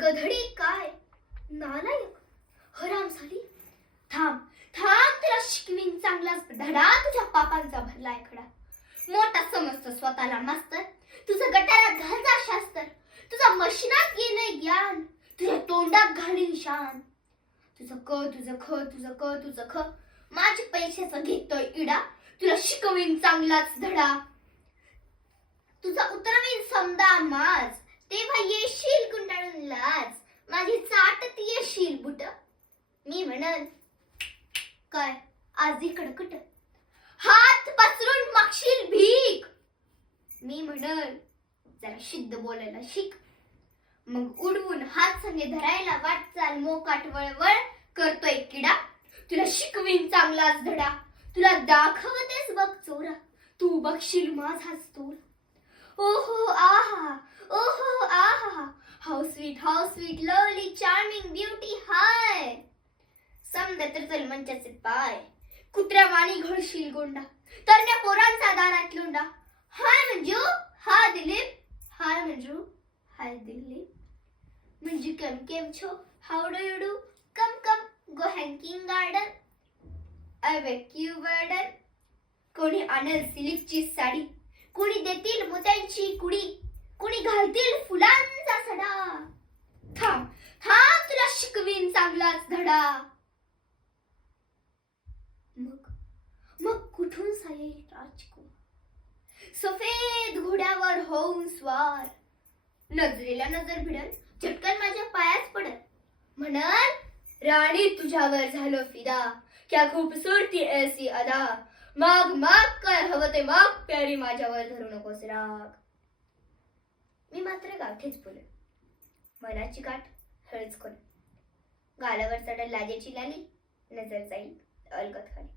गधडी काय? नालायक हराम झाली. थांब थांब तुला शिकवीन चांगलाच. धडा तुझ्या पापांचा भरलाय खडा मोठा समजतो स्वतःला मास्तर. तुझं गटारात घाल जा शास्त्र. तुझा मशिनात येणे ज्ञान. तुझ्या तोंडात घालीन शान. तुझं क तुझं ख तुझं क तुझं ख. माझ्या पैशाचा घेतोय इडा. तुला शिकवीन चांगलाच धडा. तुझा उतरवीन समदा माज तेव्हा येशील गुंडाळून लाज. माझी चाटत येशील बुट. मी म्हणन काय आजी कडकट? हात पसरून मागशील भीक. मी म्हणन जरा शुद्ध बोलायला शिक. मग उडवून हात संगे धरायला वाटचाल मोकाट वळवळ करतोय किडा. तुला शिकवीन चांगलाच धडा. तुला दाखवतेस बघ चोरा. तू बघशील माझाच तोरा ओहो आहा आहा. Sweet lovely charming beauty hi समजा तर चल मंचाचे पाय कुत्र्या वाणी घडशील गोंडा. तरण्या पोरांचा दारात लोंडा. हाय मंजू हाय दिलीप. हाय मंजू हाय दिलीप. मंजू केम केम छो how do you do come come go hanging garden I wake you garden कोणी आणेल सिल्कची साडी? कोणी देतील मोत्यांची कुडी? कोणी घालतील फुलांचा सडा? लागलाच धडा. मग मग कुठून साईल राजकुमार? सफेद घोड्यावर होऊन स्वार. नजरेला नजर भिडल चटकन माझ्या पायाच पडत म्हणत राणी तुझ्यावर झालो फिदा. क्या खूबसूरती ऐसी अदा. माग माग कर हवं ते माग प्यारी माझ्यावर धरू नकोस राग. मी मात्र गाठीच बोले मनाची गाठ हळच कोण गालावर चढ लाजेची लाली नजर जाईल अलगत खाली.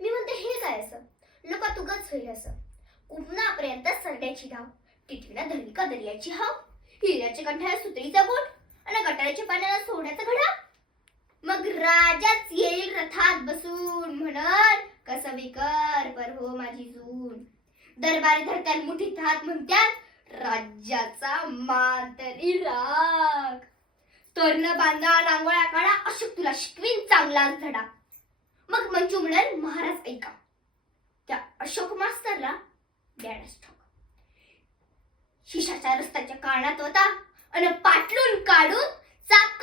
मी म्हणते हे काय असं? नका तुगच होईल असं. कुपनापर्यंत सरड्याची धाव टिटवीला धरली का दर्याची हाव? हिऱ्याच्या कंठाला सुतळीचा बोट आणि गटाराच्या पाण्याला सोड्याचा घडा? मग राजाच येईल रथात बसून म्हणत कसं विकर पर हो माझी जून. दरबारी धरत्यात मुठीत हात म्हणत्यात राज्याचा मान तरी राग. तोरण बांधा रांगोळ्या काढा अशोक तुला शिकवीन चांगला धडा. मग मंजू म्हणाल महाराज ऐका. त्या अशोक मास्तरला द्याडच ठोक शिशाच्या रस्त्याच्या कानात होता आणि पाटलून काढून चाक